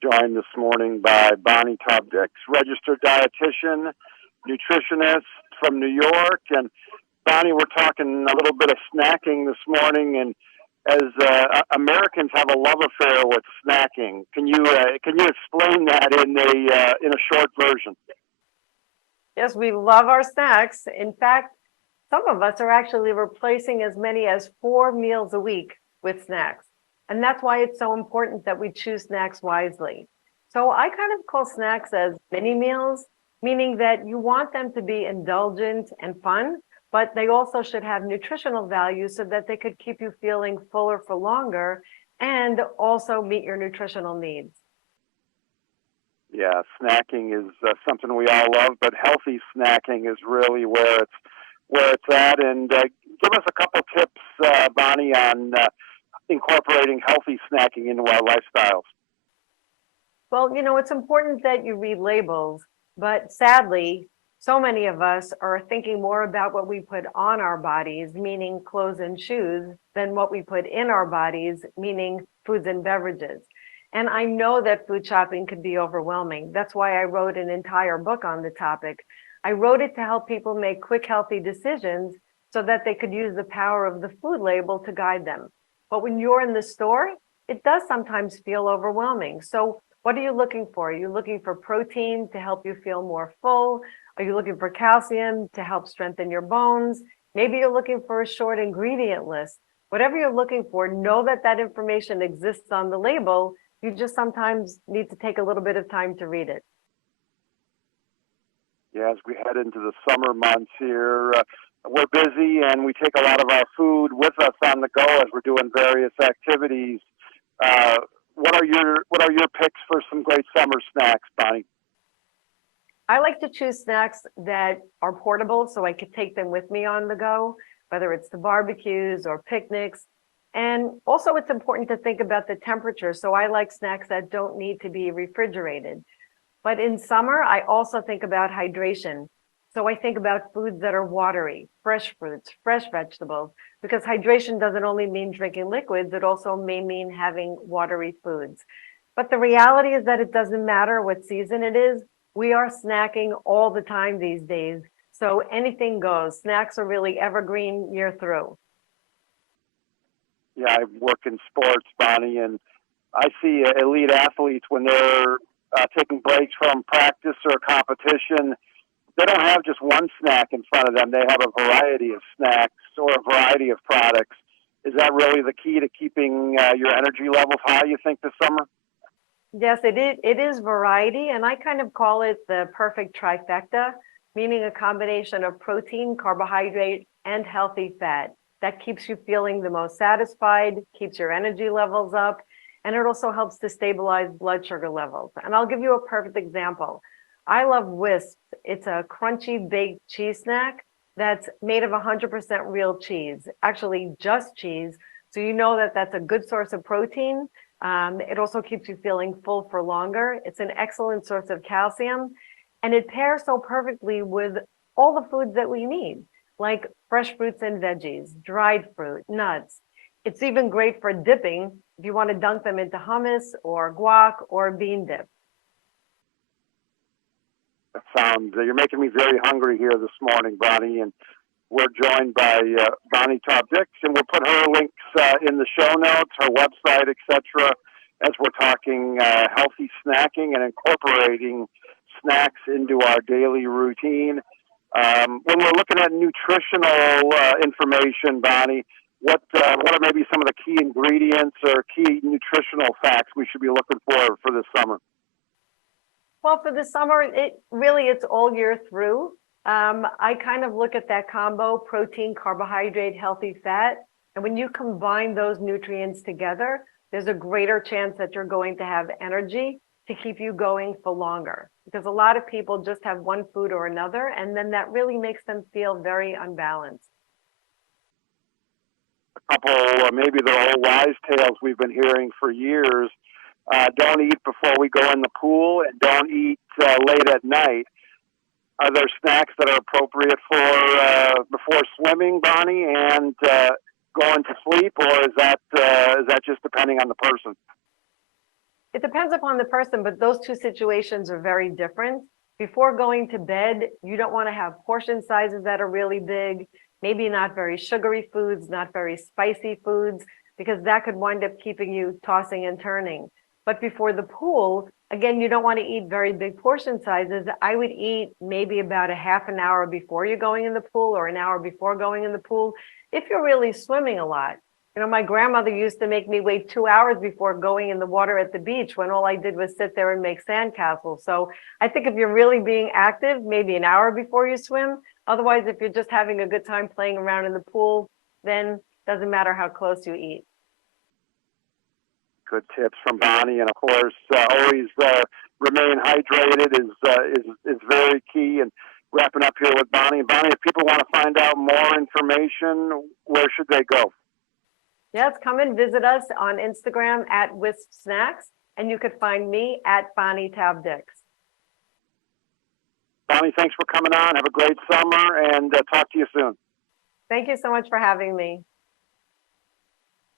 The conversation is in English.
Joined this morning by Bonnie Taub-Dix, registered dietitian, nutritionist from New York. And Bonnie, we're talking a little bit of snacking this morning, and as Americans have a love affair with snacking. Can you explain that in a short version? Yes, we love our snacks. In fact, some of us are actually replacing as many as 4 meals a week with snacks. And that's why it's so important that we choose snacks wisely. So I kind of call snacks as mini meals, meaning that you want them to be indulgent and fun, but they also should have nutritional value so that they could keep you feeling fuller for longer and also meet your nutritional needs. Yeah, snacking is something we all love, but healthy snacking is really where it's at. And give us a couple tips, Bonnie, on incorporating healthy snacking into our lifestyles. Well, it's important that you read labels, but sadly, so many of us are thinking more about what we put on our bodies, meaning clothes and shoes, than what we put in our bodies, meaning foods and beverages. And I know that food shopping can be overwhelming. That's why I wrote an entire book on the topic. I wrote it to help people make quick, healthy decisions so that they could use the power of the food label to guide them. But when you're in the store, it does sometimes feel overwhelming. So what are you looking for? Are you looking for protein to help you feel more full? Are you looking for calcium to help strengthen your bones? Maybe you're looking for a short ingredient list. Whatever you're looking for, know that that information exists on the label. You just sometimes need to take a little bit of time to read it. Yeah, as we head into the summer months here, we're busy and we take a lot of our food with us on the go as we're doing various activities. What are your picks for some great summer snacks, Bonnie? I like to choose snacks that are portable so I could take them with me on the go, whether it's to barbecues or picnics. And also it's important to think about the temperature. So I like snacks that don't need to be refrigerated. But in summer, I also think about hydration. So I think about foods that are watery, fresh fruits, fresh vegetables, because hydration doesn't only mean drinking liquids, it also may mean having watery foods. But the reality is that it doesn't matter what season it is. We are snacking all the time these days. So anything goes. Snacks are really evergreen year through. Yeah, I work in sports, Bonnie, and I see elite athletes when they're taking breaks from practice or competition. They don't have just one snack in front of them. They have a variety of snacks or a variety of products. Is that really the key to keeping your energy levels high, you think, this summer? Yes, it is variety, and I kind of call it the perfect trifecta, meaning a combination of protein, carbohydrate, and healthy fat. That keeps you feeling the most satisfied, keeps your energy levels up, and it also helps to stabilize blood sugar levels. And I'll give you a perfect example. I love Whisps. It's a crunchy baked cheese snack that's made of 100% real cheese, actually just cheese. So you know that that's a good source of protein. It also keeps you feeling full for longer. It's an excellent source of calcium, and it pairs so perfectly with all the foods that we need, like fresh fruits and veggies, dried fruit, nuts. It's even great for dipping if you want to dunk them into hummus or guac or bean dip. You're making me very hungry here this morning, Bonnie, and we're joined by Bonnie Taub-Dix, and we'll put her links in the show notes, her website, etc., as we're talking healthy snacking and incorporating snacks into our daily routine. When we're looking at nutritional information, Bonnie, what are maybe some of the key ingredients or key nutritional facts we should be looking for this summer? Well, for the summer, it's all year through. I kind of look at that combo, protein, carbohydrate, healthy fat. And when you combine those nutrients together, there's a greater chance that you're going to have energy to keep you going for longer. Because a lot of people just have one food or another, and then that really makes them feel very unbalanced. A couple, maybe they're old wise tales we've been hearing for years. Don't eat before we go in the pool, and don't eat late at night. Are there snacks that are appropriate for before swimming, Bonnie, and going to sleep, or is that just depending on the person? It depends upon the person, but those two situations are very different. Before going to bed, you don't want to have portion sizes that are really big, maybe not very sugary foods, not very spicy foods, because that could wind up keeping you tossing and turning. But before the pool, again, you don't want to eat very big portion sizes. I would eat maybe about a half an hour before you're going in the pool or an hour before going in the pool, if you're really swimming a lot. You know, my grandmother used to make me wait 2 hours before going in the water at the beach when all I did was sit there and make sandcastles. So I think if you're really being active, maybe an hour before you swim. Otherwise, if you're just having a good time playing around in the pool, then doesn't matter how close you eat. Good tips from Bonnie, and of course, always remain hydrated is very key. And wrapping up here with Bonnie. Bonnie, if people want to find out more information, where should they go? Yes, come and visit us on Instagram at Whisps Snacks, and you could find me at Bonnie Taub-Dix. Bonnie, thanks for coming on. Have a great summer, and talk to you soon. Thank you so much for having me.